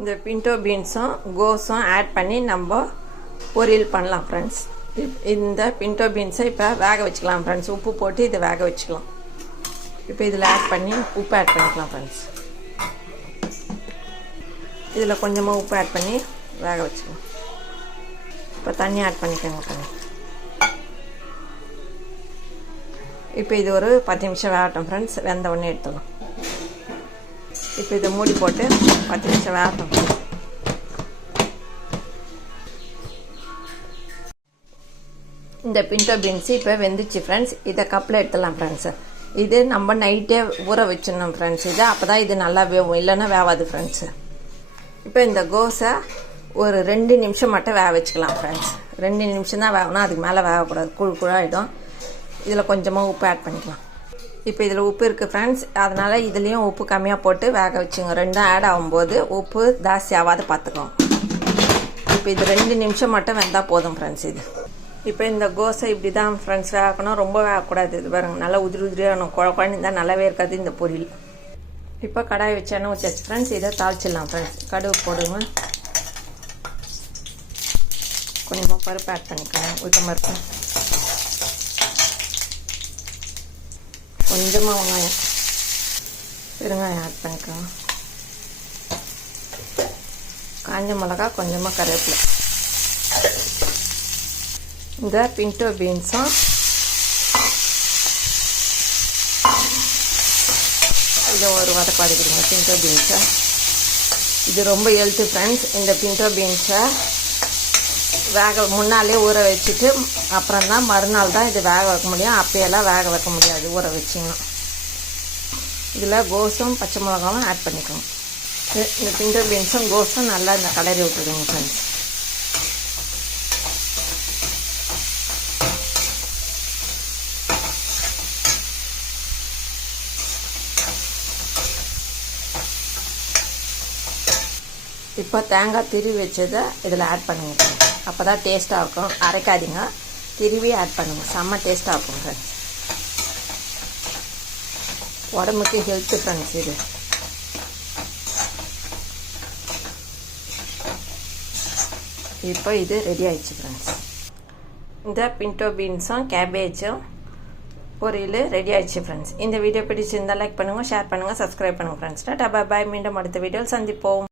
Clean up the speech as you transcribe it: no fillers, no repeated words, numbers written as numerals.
இந்த Punto பீன்ஸும் கோஸும் add பண்ணி நம்ம பொரியல் பண்ணலாம் ஃப்ரெண்ட்ஸ். இந்த பிண்டோ பீன்ஸை இப்போ வேக வச்சுக்கலாம் ஃப்ரெண்ட்ஸ். உப்பு போட்டு இதை வேக வச்சுக்கலாம். இப்போ இதில் ஆட் பண்ணி உப்பு ஆட் பண்ணிக்கலாம் ஃப்ரெண்ட்ஸ். இதில் கொஞ்சமாக உப்பு ஆட் பண்ணி வேக வச்சுக்கலாம். இப்போ தண்ணி ஆட் பண்ணிக்கோங்க ஃப்ரெண்ட்ஸ். இப்போ இது ஒரு 10 நிமிஷம் வேகட்டும் ஃப்ரெண்ட்ஸ். வெந்த உடனே எடுத்துக்கலாம். இப்போ இதை மூடி போட்டு 10 நிமிஷம் வேகட்டும். இந்த பிண்டோ பீன்ஸு இப்போ வெந்துச்சு ஃப்ரெண்ட்ஸ். இதை கப்பில் எடுத்துடலாம் ஃப்ரெண்ட்ஸு. இது நம்ம நைட்டே ஊற வச்சிடணும் ஃப்ரெண்ட்ஸ். இது அப்போ தான் இது நல்லா வேகும், இல்லைன்னா வேகாது ஃப்ரெண்ட்ஸு. இப்போ இந்த கோஸை ஒரு 2 நிமிஷம் மட்டும் வேக வச்சுக்கலாம் ஃப்ரெண்ட்ஸ். 2 நிமிஷம் தான் வேகணும், அதுக்கு மேலே வேகக்கூடாது, குழாயிடும். இதில் கொஞ்சமாக உப்பு ஆட் பண்ணிக்கலாம். இப்போ இதில் உப்பு இருக்குது ஃப்ரெண்ட்ஸ், அதனால் இதுலேயும் உப்பு கம்மியாக போட்டு வேக வச்சுங்க. ரெண்டும் ஆட் ஆகும்போது உப்பு ஜாஸ்தி ஆகாது பார்த்துக்கலாம். இப்போ இது 2 நிமிஷம் மட்டும் வெந்தால் போதும் ஃப்ரெண்ட்ஸ். இது இப்போ இந்த கோஸை இப்படி தான் ஃப்ரெண்ட்ஸ் வேகணும், ரொம்ப வேகக்கூடாது. இது பாருங்க, நல்லா உதிரியாக குழந்தை இருந்தால் நல்லாவே இருக்காது இந்த பொரியல். இப்போ கடாய் வச்சு எண்ணெய் ஊற்றியாச்சு ஃப்ரெண்ட்ஸ். இதை தாளிச்சிடலாம் ஃப்ரெண்ட்ஸ். கடுகு போடுங்க, கொஞ்சமாக பருப்பு ஆட் பண்ணிக்கோங்க, உளுத்தம் பருப்பு, கொஞ்சமாக வெங்காயம், பெருங்காயம் ஆட் பண்ணிக்கோங்க, காஞ்ச மிளகா, கொஞ்சமாக கருவேப்பிலை. இந்த பிண்டோ பீன்ஸும் இதை ஒரு வதக்கிடுங்க. பிண்டோ பீன்ஸை இது ரொம்ப ஹெல்த்து ஃப்ரெண்ட்ஸ். இந்த பிண்டோ பீன்ஸை முன்னாலே ஊற வச்சுட்டு அப்புறம் தான் மறுநாள் தான் இது வேக வைக்க முடியும். அப்பையெல்லாம் வேக வைக்க முடியாது ஊற வச்சிங்கன்னா. இதில் கோஸும் பச்சை மிளகாவும் ஆட் பண்ணிக்கோங்க. இந்த பிண்டோ பீன்ஸும் கோஸும் நல்லா இந்த கலரி விட்டுடுங்க ஃப்ரெண்ட்ஸ். இப்போ தேங்காய் திருவி வச்சதை இதில் ஆட் பண்ணுங்க. அப்போ தான் டேஸ்ட்டாக இருக்கும். அரைக்காதீங்க, திருவி ஆட் பண்ணுங்க, செம்ம டேஸ்ட்டாக இருக்கும் ஃப்ரெண்ட்ஸ். உடம்புக்கு ஹெல்த்து ஃப்ரெண்ட்ஸ் இது. இப்போ இது ரெடி ஆயிடுச்சு ஃப்ரெண்ட்ஸ். இந்த பிண்டோ பீன்ஸும் கேபேஜும் பொரியல் ரெடி ஆயிடுச்சு ஃப்ரெண்ட்ஸ். இந்த வீடியோ பிடிச்சிருந்தால் லைக் பண்ணுங்கள், ஷேர் பண்ணுங்கள், சப்ஸ்கிரைப் பண்ணுங்கள் ஃப்ரெண்ட்ஸ். டாடா பாய். மீண்டும் அடுத்த வீடியோவில் சந்திப்போம்.